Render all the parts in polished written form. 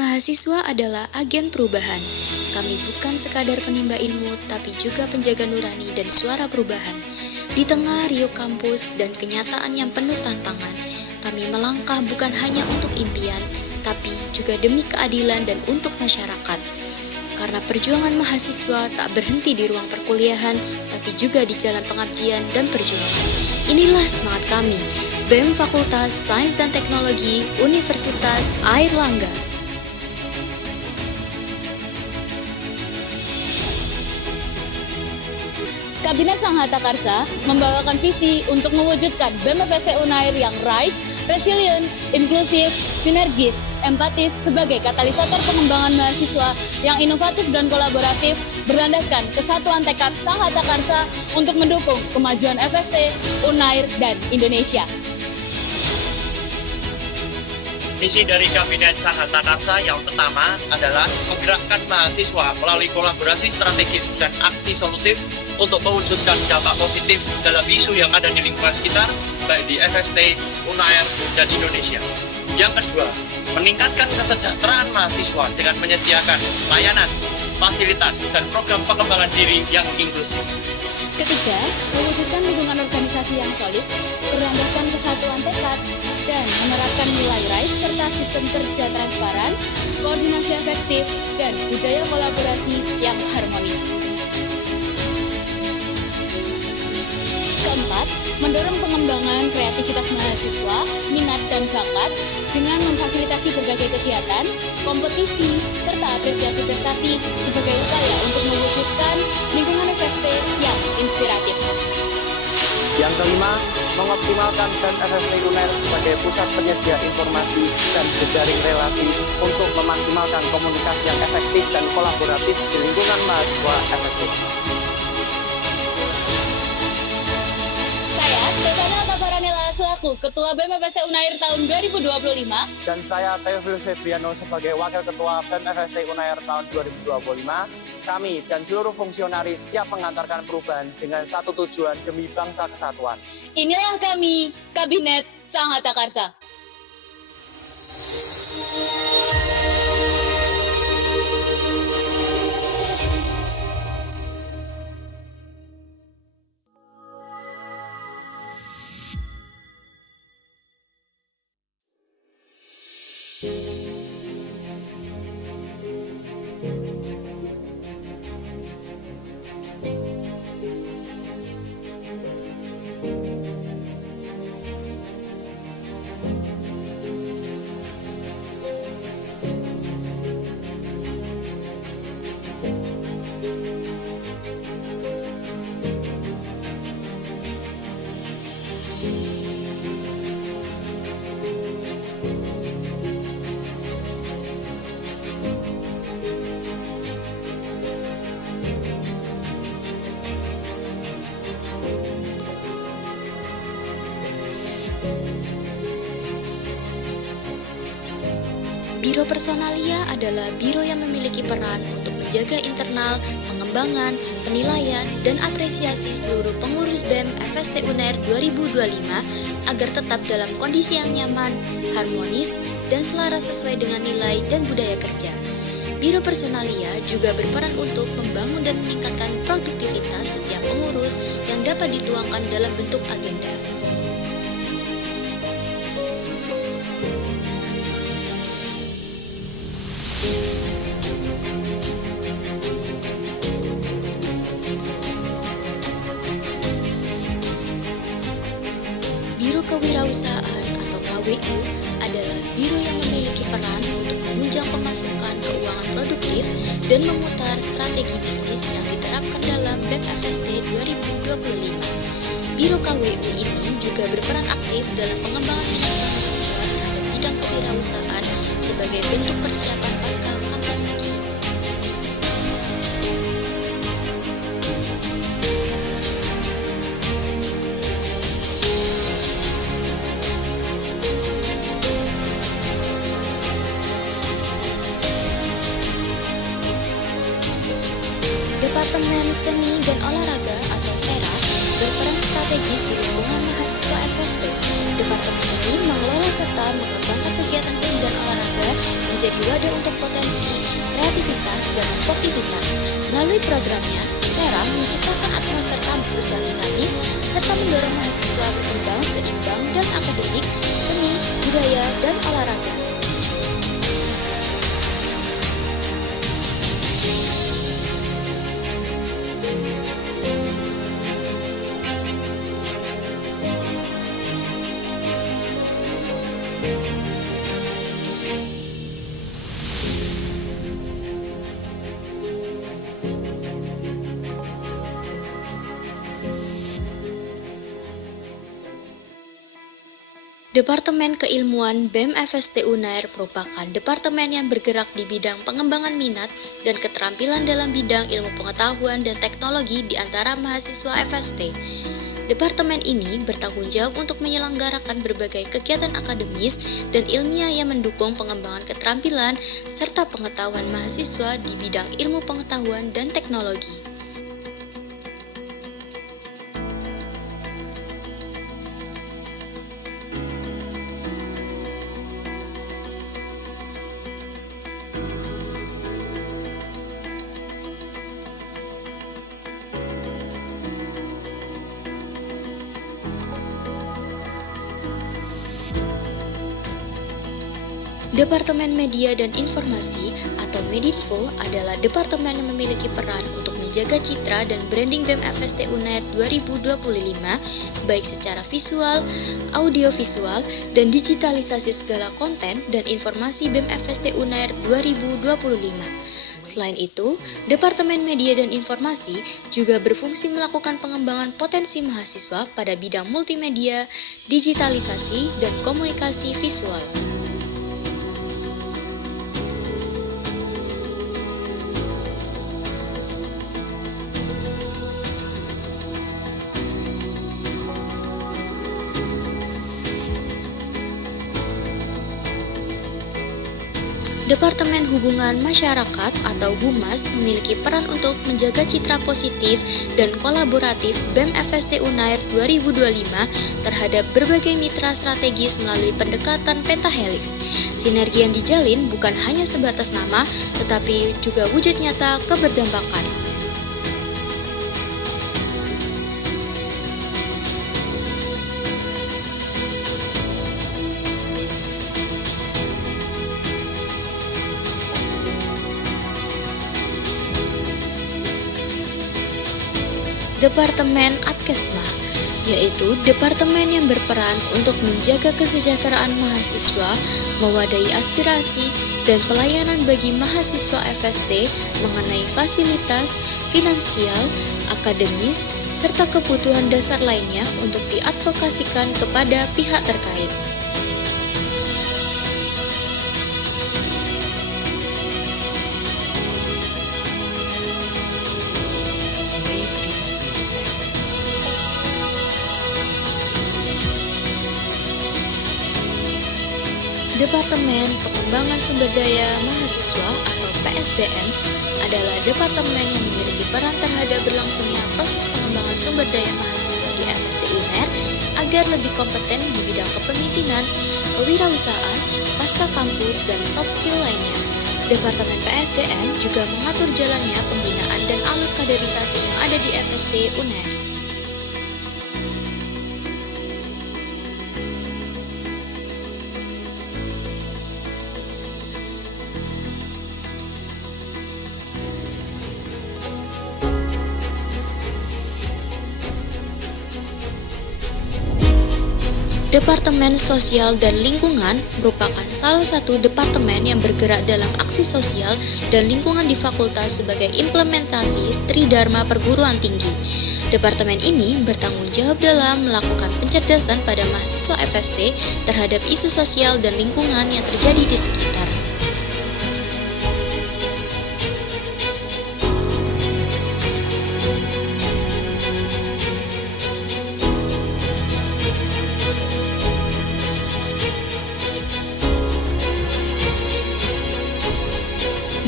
Mahasiswa adalah agen perubahan. Kami bukan sekadar penimba ilmu, tapi juga penjaga nurani dan suara perubahan. Di tengah riuh kampus dan kenyataan yang penuh tantangan, kami melangkah bukan hanya untuk impian, tapi juga demi keadilan dan untuk masyarakat. Karena perjuangan mahasiswa tak berhenti di ruang perkuliahan, tapi juga di jalan pengabdian dan perjuangan. Inilah semangat kami, BEM Fakultas Sains dan Teknologi Universitas Airlangga. Kabinet Sang Hatta Karsa membawakan visi untuk mewujudkan BEM FST Unair yang RISE, resilient, inklusif, sinergis, empatis sebagai katalisator pengembangan mahasiswa yang inovatif dan kolaboratif berlandaskan kesatuan tekad Sang Hatta Karsa untuk mendukung kemajuan FST, Unair, dan Indonesia. Misi dari Kabinet Sang Hatta Karsa yang pertama adalah menggerakkan mahasiswa melalui kolaborasi strategis dan aksi solutif untuk mewujudkan dampak positif dalam isu yang ada di lingkungan sekitar, baik di FST, Unair, dan Indonesia. Yang kedua, meningkatkan kesejahteraan mahasiswa dengan menyediakan layanan, fasilitas, dan program pengembangan diri yang inklusif. Ketiga, mewujudkan lingkungan organisasi yang solid, berlandaskan kesatuan tekad, dan menerapkan nilai RISE serta sistem kerja transparan, koordinasi efektif, dan budaya kolaborasi yang harmonis. Keempat, mendorong pengembangan kreativitas mahasiswa, minat dan bakat dengan memfasilitasi berbagai kegiatan, kompetisi, serta apresiasi prestasi sebagai upaya untuk mewujudkan lingkungan FST yang inspiratif. Yang kelima, mengoptimalkan BEM FST Unair sebagai pusat penyedia informasi dan jejaring relasi untuk memaksimalkan komunikasi yang efektif dan kolaboratif di lingkungan mahasiswa FST. Saya, Stefania Tabaranela selaku Ketua BEM FST Unair tahun 2025. Dan saya, Teofil Febriano sebagai Wakil Ketua BEM FST Unair tahun 2025. Kami dan seluruh fungsionaris siap mengantarkan perubahan dengan satu tujuan demi bangsa kesatuan. Inilah kami, Kabinet Sang Hatta Karsa. Biro Personalia adalah biro yang memiliki peran untuk menjaga internal, pengembangan, penilaian, dan apresiasi seluruh pengurus BEM FST Unair 2025 agar tetap dalam kondisi yang nyaman, harmonis, dan selaras sesuai dengan nilai dan budaya kerja. Biro Personalia juga berperan untuk membangun dan meningkatkan produktivitas setiap pengurus yang dapat dituangkan dalam bentuk agenda. Biro Kewirausahaan atau KWU adalah biro yang memiliki peran untuk menunjang pemasukan keuangan produktif dan memutar strategi bisnis yang diterapkan dalam BEM FST 2025. Biro KWU ini juga berperan aktif dalam pengembangan minat mahasiswa terhadap bidang kewirausahaan sebagai bentuk persiapan pasca kampus lagi. Departemen Seni dan Olahraga atau SERA berperan strategis di lingkungan mahasiswa FST. Departemen ini mengelola serta mengembangkan kegiatan seni dan olahraga menjadi menjadi wadah untuk potensi, kreativitas, dan sportivitas. Melalui programnya, SERA menciptakan atmosfer kampus yang dinamis serta mendorong mahasiswa berkembang seimbang dalam akademik, seni, budaya, dan olahraga. Departemen Keilmuan BEM FST Unair merupakan departemen yang bergerak di bidang pengembangan minat dan keterampilan dalam bidang ilmu pengetahuan dan teknologi di antara mahasiswa FST. Departemen ini bertanggung jawab untuk menyelenggarakan berbagai kegiatan akademis dan ilmiah yang mendukung pengembangan keterampilan serta pengetahuan mahasiswa di bidang ilmu pengetahuan dan teknologi. Departemen Media dan Informasi atau Medinfo adalah departemen yang memiliki peran untuk menjaga citra dan branding BEM FST Unair 2025 baik secara visual, audiovisual, dan digitalisasi segala konten dan informasi BEM FST Unair 2025. Selain itu, Departemen Media dan Informasi juga berfungsi melakukan pengembangan potensi mahasiswa pada bidang multimedia, digitalisasi, dan komunikasi visual. Departemen Hubungan Masyarakat atau Humas memiliki peran untuk menjaga citra positif dan kolaboratif BEM FST Unair 2025 terhadap berbagai mitra strategis melalui pendekatan pentahelix. Sinergi yang dijalin bukan hanya sebatas nama, tetapi juga wujud nyata keberdambakan. Departemen Adkesma, yaitu departemen yang berperan untuk menjaga kesejahteraan mahasiswa, mewadahi aspirasi, dan pelayanan bagi mahasiswa FST mengenai fasilitas, finansial, akademis, serta kebutuhan dasar lainnya untuk diadvokasikan kepada pihak terkait. Departemen Pengembangan Sumber Daya Mahasiswa atau PSDM adalah departemen yang memiliki peran terhadap berlangsungnya proses pengembangan sumber daya mahasiswa di FST Unair agar lebih kompeten di bidang kepemimpinan, kewirausahaan, pasca kampus, dan soft skill lainnya. Departemen PSDM juga mengatur jalannya pembinaan dan alur kaderisasi yang ada di FST Unair. Departemen Sosial dan Lingkungan merupakan salah satu departemen yang bergerak dalam aksi sosial dan lingkungan di fakultas sebagai implementasi Tridharma Perguruan Tinggi. Departemen ini bertanggung jawab dalam melakukan pencerdasan pada mahasiswa FST terhadap isu sosial dan lingkungan yang terjadi di sekitar.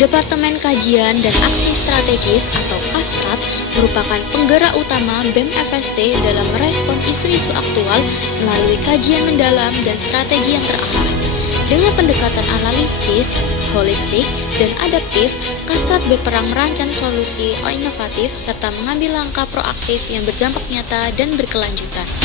Departemen Kajian dan Aksi Strategis atau KASTRAT merupakan penggerak utama BEM FST dalam merespon isu-isu aktual melalui kajian mendalam dan strategi yang terarah. Dengan pendekatan analitis, holistik dan adaptif, Kastrat berperan merancang solusi inovatif serta mengambil langkah proaktif yang berdampak nyata dan berkelanjutan.